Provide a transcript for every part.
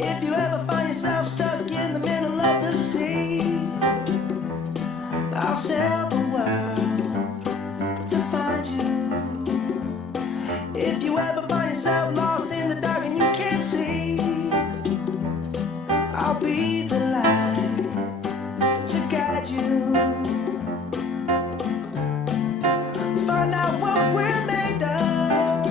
If you ever find yourself stuck in the middle of the sea, I'll sail the world to find you. If you ever find yourself lost in the dark and you can't see, I'll be the light to guide you. Find out what we're made of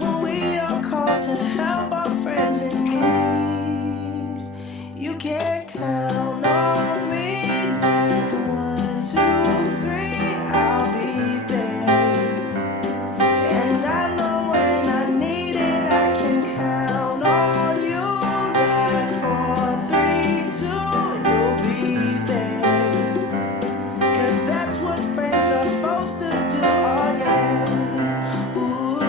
when we are called to help our friends in need. You can count on me like 1, 2, 3, I'll be there. And I know when I need it, I can count on you like 4, 3, 2, you'll be there. 'Cause that's what friends are supposed to do, oh yeah. Ooh, ooh,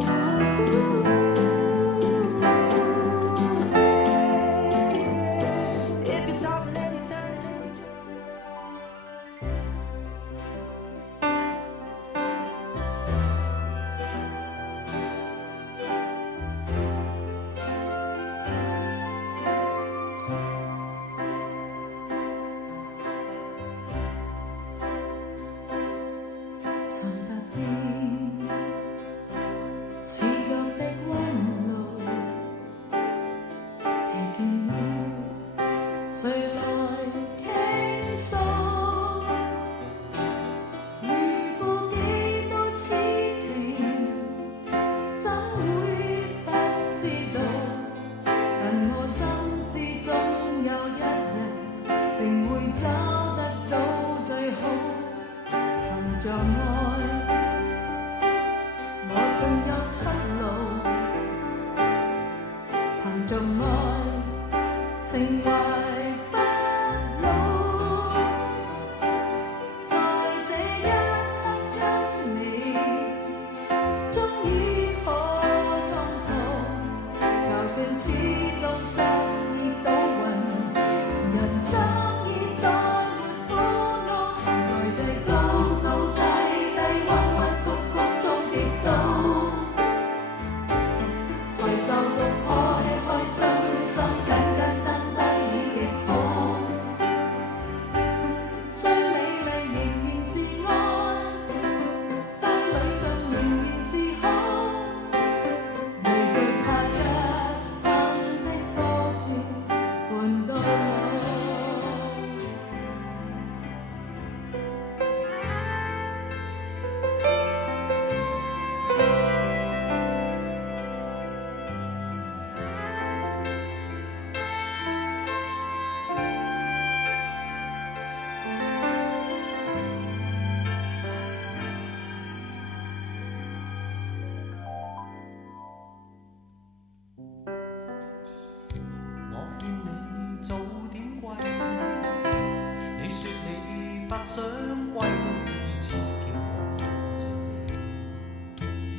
yeah. If you're tossing and you're turning and you just曾踏遍刺腳的彎路，疲倦了，誰來傾訴？遇過幾多痴情，怎會不知道？但我心知終有一日，定會找得到最好。憑着愛，我信有出路。憑着愛，情懷不老。在這一刻跟你，終於可擁抱。就算始終失意倒運，人生已再沒苦惱。曾在這高高低低、彎彎曲曲中跌倒，在就肉開開心心、簡簡單單已極好。最美麗仍然是愛，街裏上仍然是好，未懼怕一生的波折伴到老。我勸你早點歸，你說你不想歸，只叫我看着你。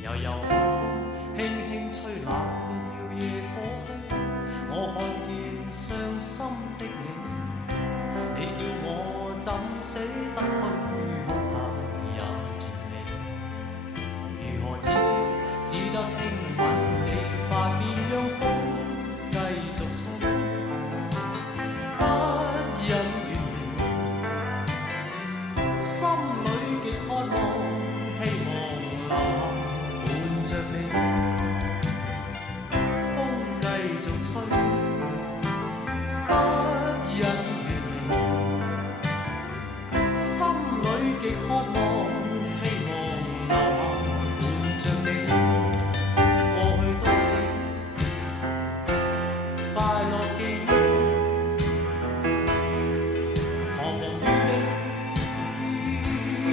悠悠寒風輕輕吹，冷卻了夜火堆。我看見傷心的你，你叫我怎捨得去哭態也盡美。如何只得輕吻你髮邊，讓風繼續吹，不忍遠離，心裏極渴望，希望留下伴着你。風繼續吹，不忍遠離，心裏極渴望，希望留下伴着你。過去多少快樂記憶，何妨與你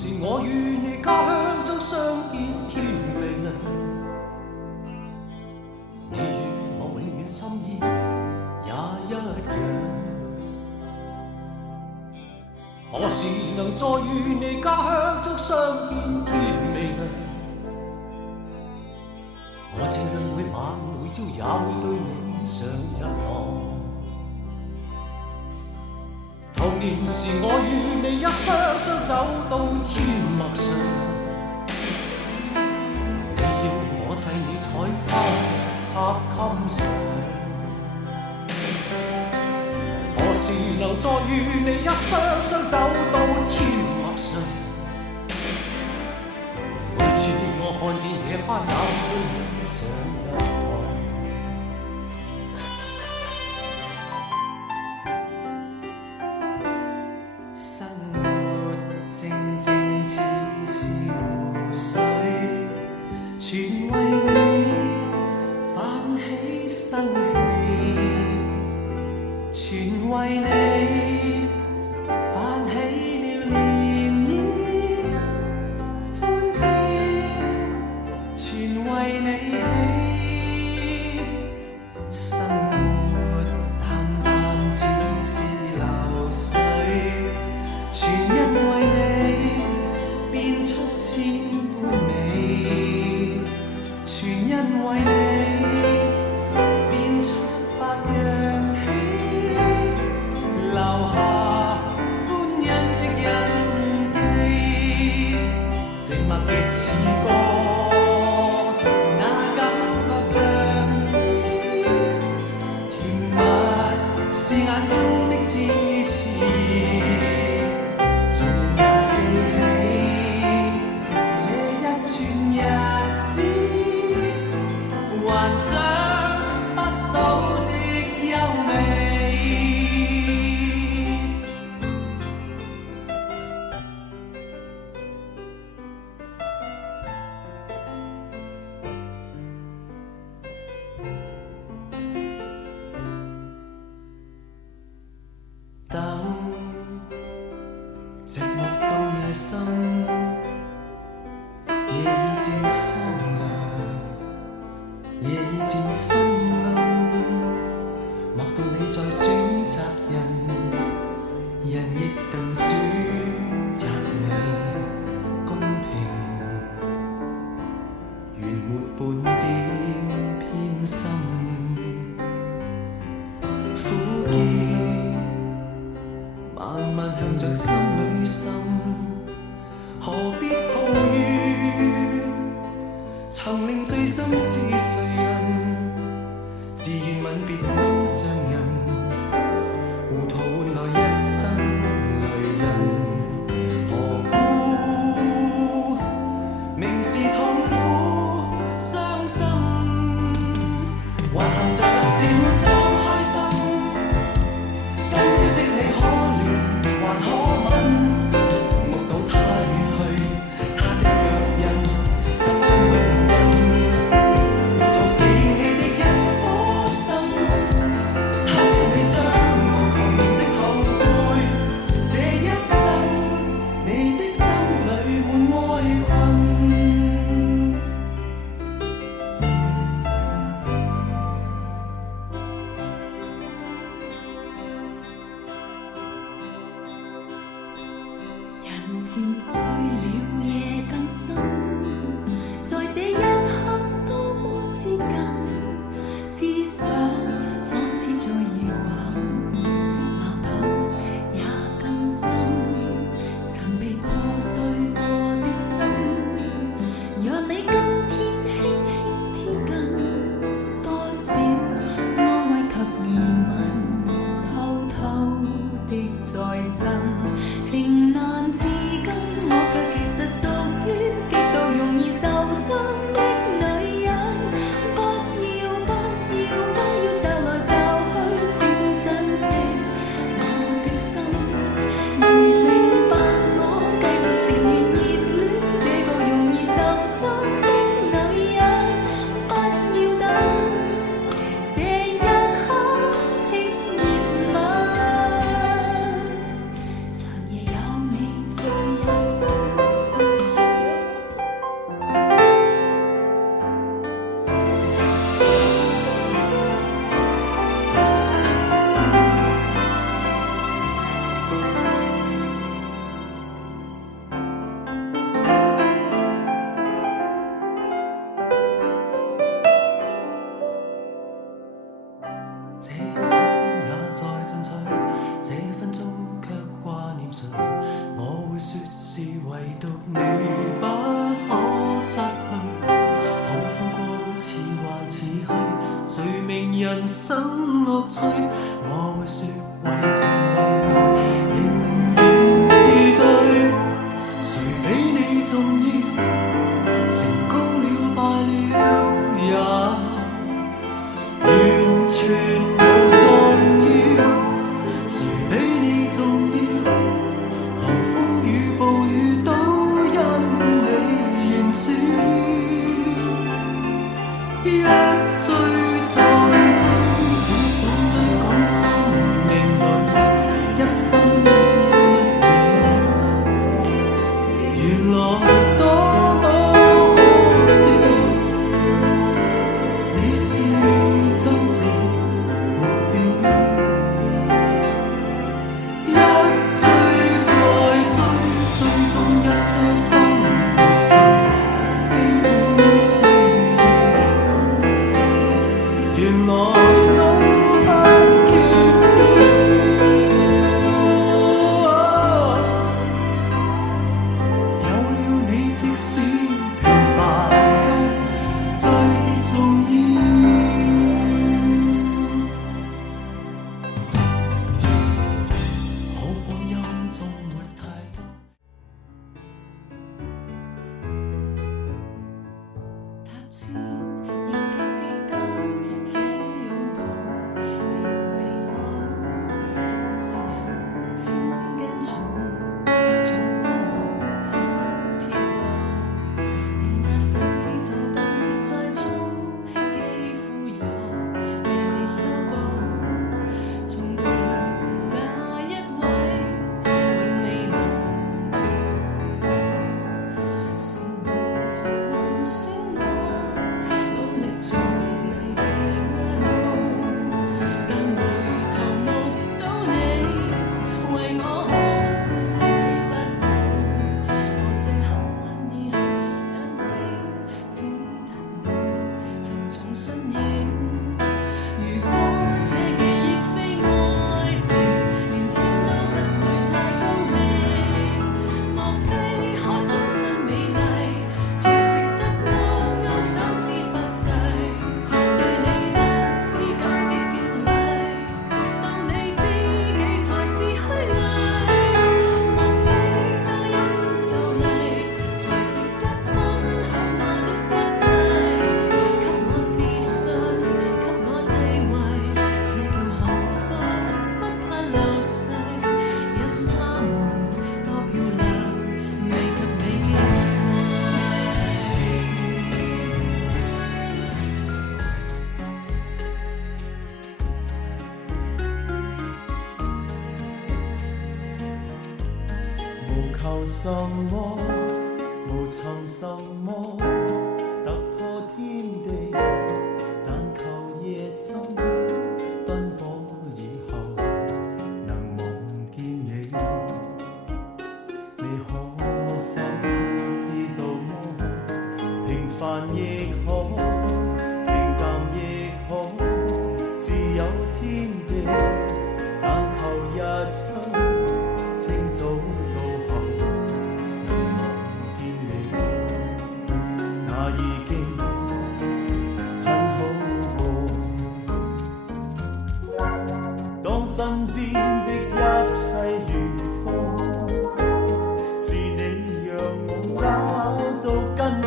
時我與你家鄉將相見天明亮，你與我永遠心意也一樣。何時能再與你家鄉將相見天明亮？我這樣每晚每朝也會對你上一堂。童年時我與你一雙雙走到阡陌上，你要我替你採花插襟上。何時能再與你一雙雙走到阡陌上？每次我看見野花也會對你上一堂。全為你泛起生氣，全為你泛起了漣漪歡笑，全為你起，生活淡淡似是流水，全因為你變出千般美，全因為你變出百樣喜，留下歡欣的印記。靜默亦似歌，那感覺像詩，甜蜜是眼中的支持。仲也記起這一串日子，幻想不到的優美。等寂寞到夜深，夜已漸荒涼，夜已漸昏暗，莫道你在選擇人，人亦更選擇你，公平，原沒半點偏心，苦澀慢慢向着心裏滲，何必抱怨？曾令醉心是誰人？自願吻別心上人，糊塗換來一生淚人。何故明是痛苦傷心，還含着笑裝開心？今宵的你可憐還可吻？目睹他遠去，比你重要？成功了敗了也完全無重要。誰比你重要？狂風與暴雨都因你燃燒。一追再追，只想追趕生命裏一分一秒。原來多麼可笑，你是真正目標。一追再追，追蹤一些生活中基本需要。原來早不缺少。有了你，即使平凡卻最重要。好光陰縱沒太多。踏前仍舊記得這擁抱極美好，我有千斤重，重過無涯鐵路。你那手指在笨拙在操，肌膚也被你修補。從前那一位永未能做到，是你喚醒我，努力才能被愛慕。但回頭目睹你為我好似比不好，我這刻已合着眼睛，只得你沉重身影。如果這記憶非愛情，連天都不會太高興。莫非可終身美麗，才值得勾勾手指發誓，對你不知感激敬禮，當你知己才是虛偽。莫非多一分秀麗，才值得分享我的一切，給我自信，給我地位，這叫幸福，不怕流逝，因他們多漂亮，未及你矜貴。無求什麼，無尋什麼，突破天地，但求夜深奔波以後能望見你。你可否知道麼？平凡亦好，平淡亦好，自有天地，但求日出清早到後能望見你，那已經很好過。當身邊的一切如風，是你讓我找到根蒂，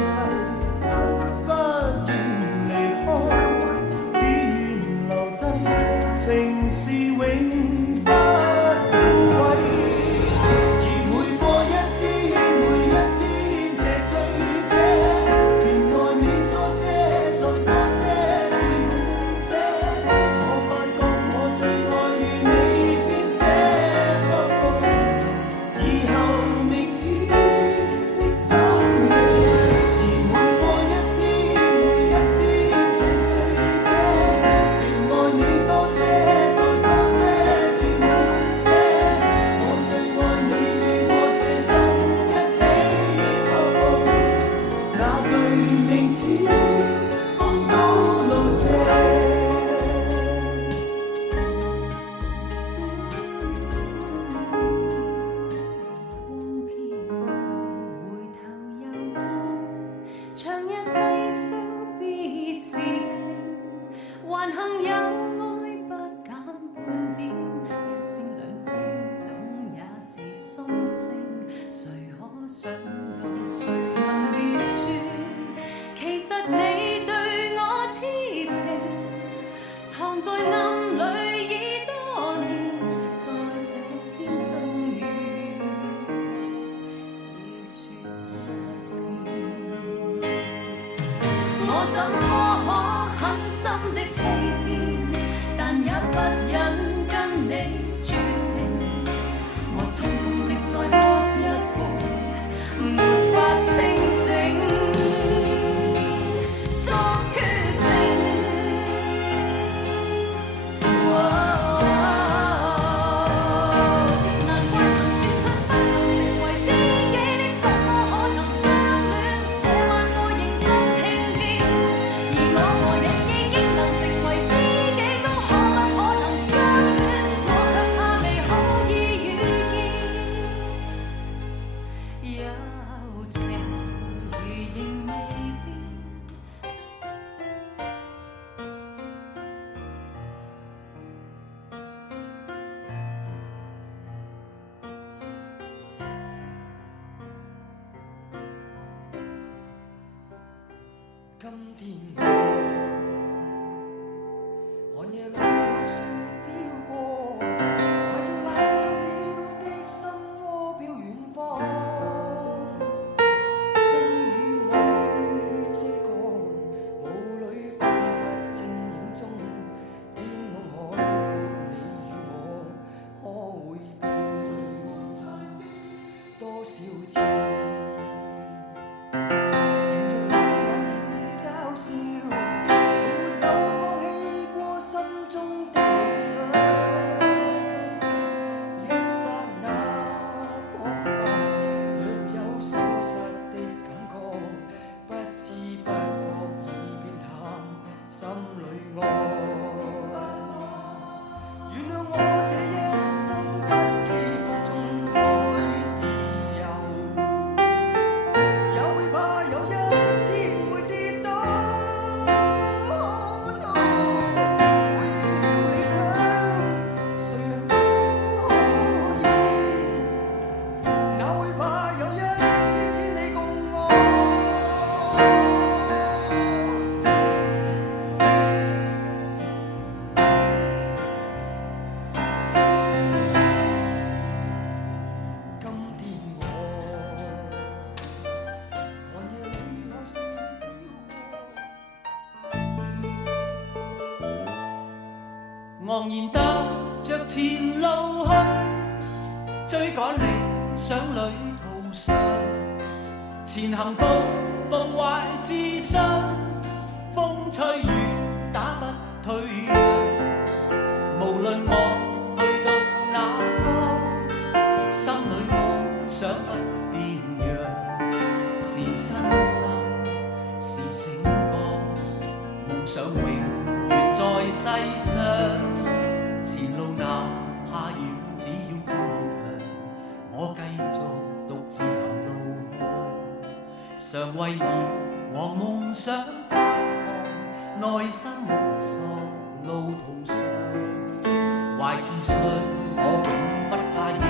不我怎麼可狠心的欺騙？但也不忍跟你絕情。我匆匆的再喝一杯，沒法清醒。作決定。難怪曾說出不能成為知己的，怎麼可能相戀？這晚我仍不聽見，而我和你已經能成為知己，終可不可能相戀？我卻怕未可以遇見，有情如仍未變。今天寒夜裏有雪飄過，懷着冷卻了的心窩飄遠方。風雨裏追趕，霧裏分不清影蹤。天空海闊，你與我可會變？多少次？迎着冷眼與嘲笑，從沒有放棄過心中的理想。一剎那彷彿若有所失的感覺，不知不覺已變淡，心裏愛。原諒我這一生不羈放縱愛自由。也會怕有一天會跌倒，為了理想，誰人都可以。哪會怕有一天千里共我？今天我寒夜裏有雪飄過。昂然踏着前路去，追趕理想旅途上，前行步步懷自信，風吹雨打不退讓。無論我去到哪方，心裏夢想不變樣，是身心是醒覺，夢想永遠在世上。前路哪怕遠，只要自強，我繼續獨自尋路向，常為遙望夢想發狂，內心摸索路途上，懷自信我永不怕夜